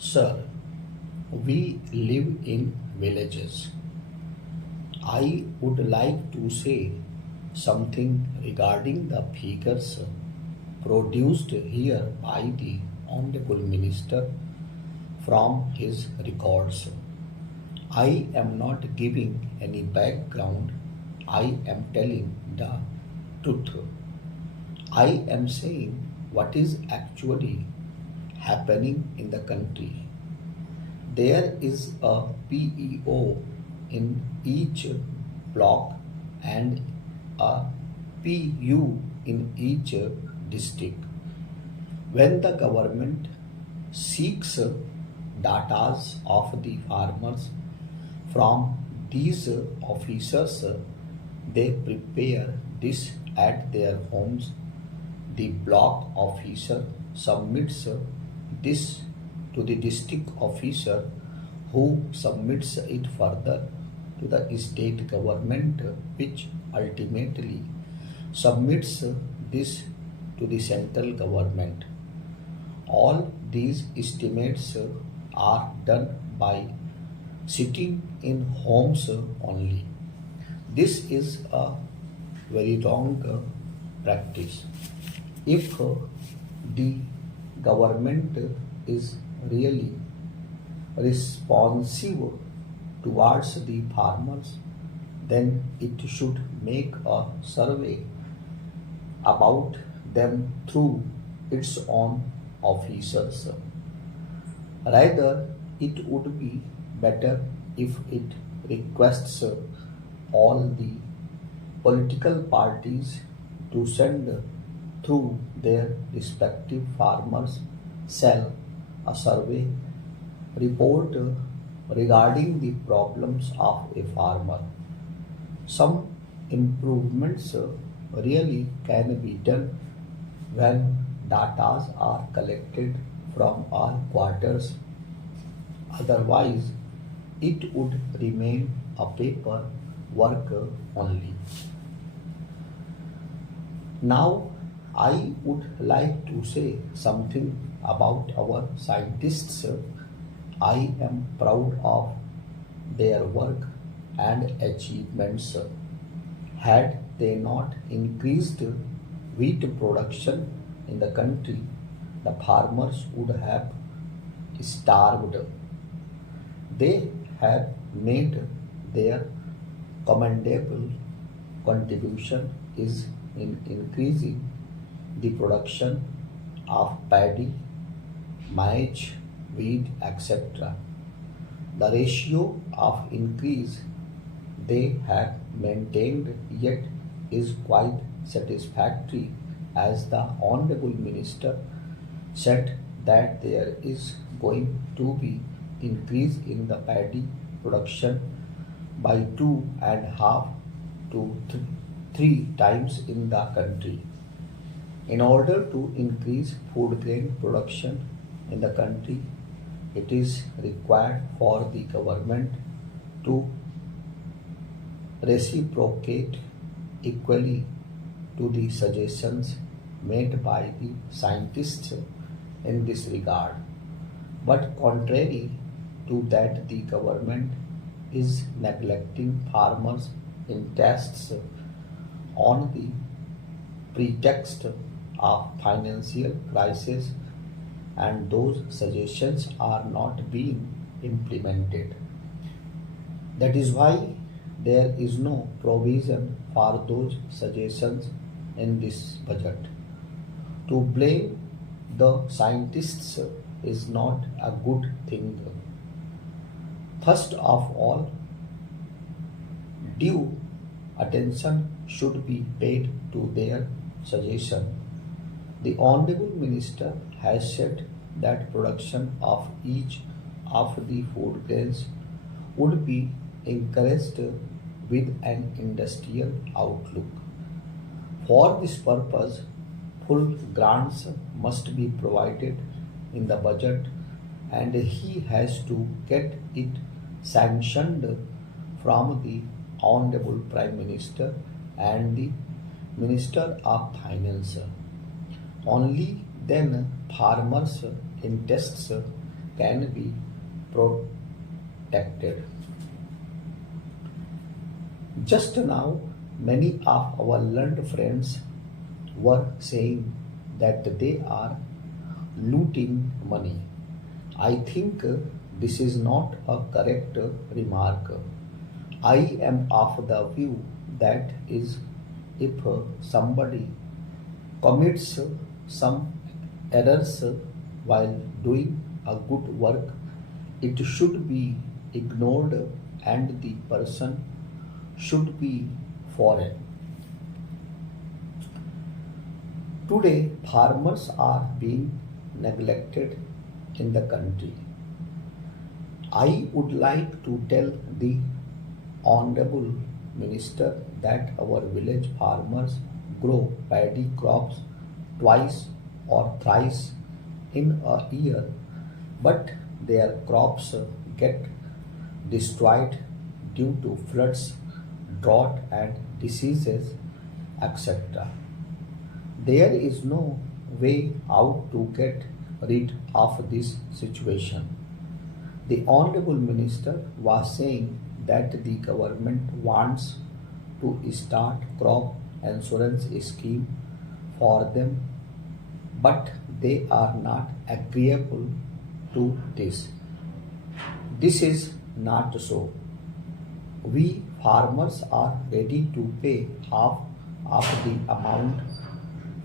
Sir, we live in villages. I would like to say something regarding the figures produced here by the Honorable Minister from his records. I am not giving any background, I am telling the truth. I am saying what is actually happening in the country. There is a PEO in each block and a PU in each district. When the government seeks data of the farmers from these officers, they prepare this at their homes. The block officer submits this to the district officer, who submits it further to the state government, which ultimately submits this to the central government. All these estimates are done by sitting in homes only. This is a very wrong practice. If the government is really responsive towards the farmers, then it should make a survey about them through its own officers. Rather, it would be better if it requests all the political parties to send through their respective farmers cell a survey report regarding the problems of a farmer. Some improvements really can be done when data are collected from all quarters. Otherwise, it would remain a paper work only. Now, I would like to say something about our scientists. I am proud of their work and achievements. Had they not increased wheat production in the country, the farmers would have starved. They have made their commendable contribution is in increasing the production of paddy, maize, wheat, etc. The ratio of increase they have maintained yet is quite satisfactory, as the Honorable Minister said that there is going to be increase in the paddy production by 2.5 to 3 times in the country. In order to increase food grain production in the country, it is required for the government to reciprocate equally to the suggestions made by the scientists in this regard. But contrary to that, the government is neglecting farmers in tests on the pretext of financial crisis, and those suggestions are not being implemented. That is why there is no provision for those suggestions in this budget. To blame the scientists is not a good thing. First of all, due attention should be paid to their suggestion. The Honorable Minister has said that production of each of the food grains would be encouraged with an industrial outlook. For this purpose, full grants must be provided in the budget, and he has to get it sanctioned from the Honorable Prime Minister and the Minister of Finance. Only then farmers' interests can be protected. Just now, many of our learned friends were saying that they are looting money. I think this is not a correct remark. I am of the view that is if somebody commits some errors while doing a good work, it should be ignored and the person should be foreign. Today, farmers are being neglected in the country. I would like to tell the Honorable Minister that our village farmers grow paddy crops twice or thrice in a year, but their crops get destroyed due to floods, drought, and diseases, etc. There is no way out to get rid of this situation. The Honorable Minister was saying that the government wants to start crop insurance scheme for them, but they are not agreeable to this. This is not so. We farmers are ready to pay half of the amount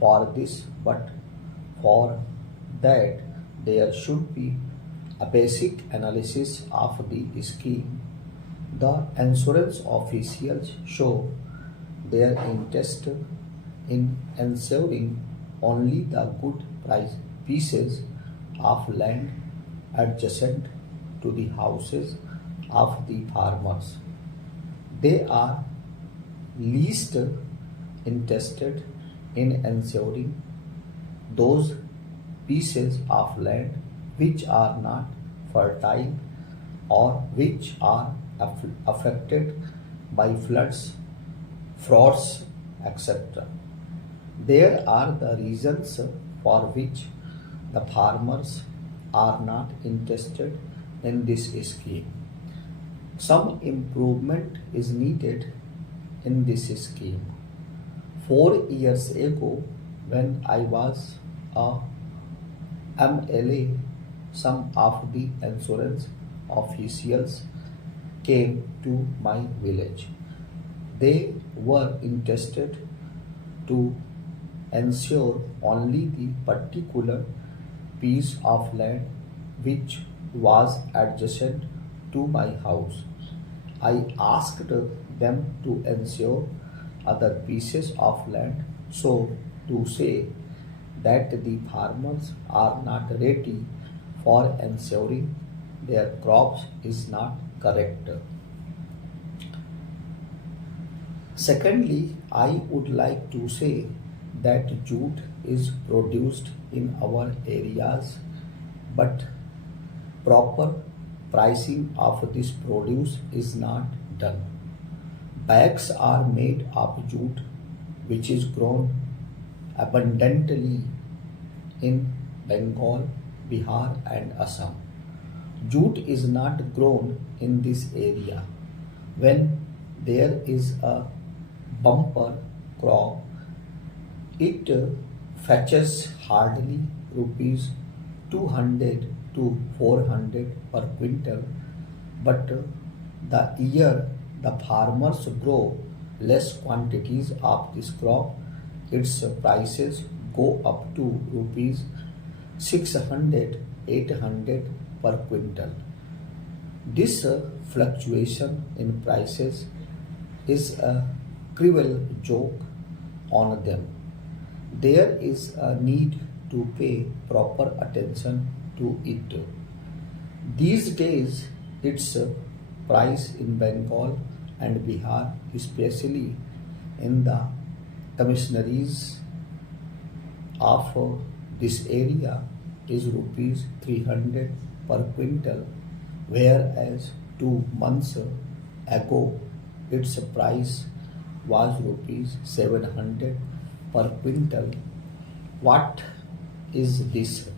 for this, but for that there should be a basic analysis of the scheme. The insurance officials show their interest in ensuring only the good price pieces of land adjacent to the houses of the farmers. They are least interested in ensuring those pieces of land which are not fertile or which are affected by floods, frauds, etc. There are the reasons for which the farmers are not interested in this scheme. Some improvement is needed in this scheme. 4 years ago, when I was a MLA, some of the insurance officials came to my village. They were interested to ensure only the particular piece of land which was adjacent to my house. I asked them to ensure other pieces of land, so to say that the farmers are not ready for ensuring their crops is not correct. Secondly, I would like to say that jute is produced in our areas, but proper pricing of this produce is not done. Bags are made of jute which is grown abundantly in Bengal, Bihar and Assam. Jute is not grown in this area. When there is a bumper crop, it fetches hardly rupees 200 to 400 per quintal, but the year the farmers grow less quantities of this crop, its prices go up to rupees 600, 800 per quintal. This fluctuation in prices is a cruel joke on them. There is a need to pay proper attention to it. These days, its price in Bengal and Bihar, especially in the commissaries of this area, is rupees 300 per quintal, whereas 2 months ago its price was rupees 700 per quintal. What is this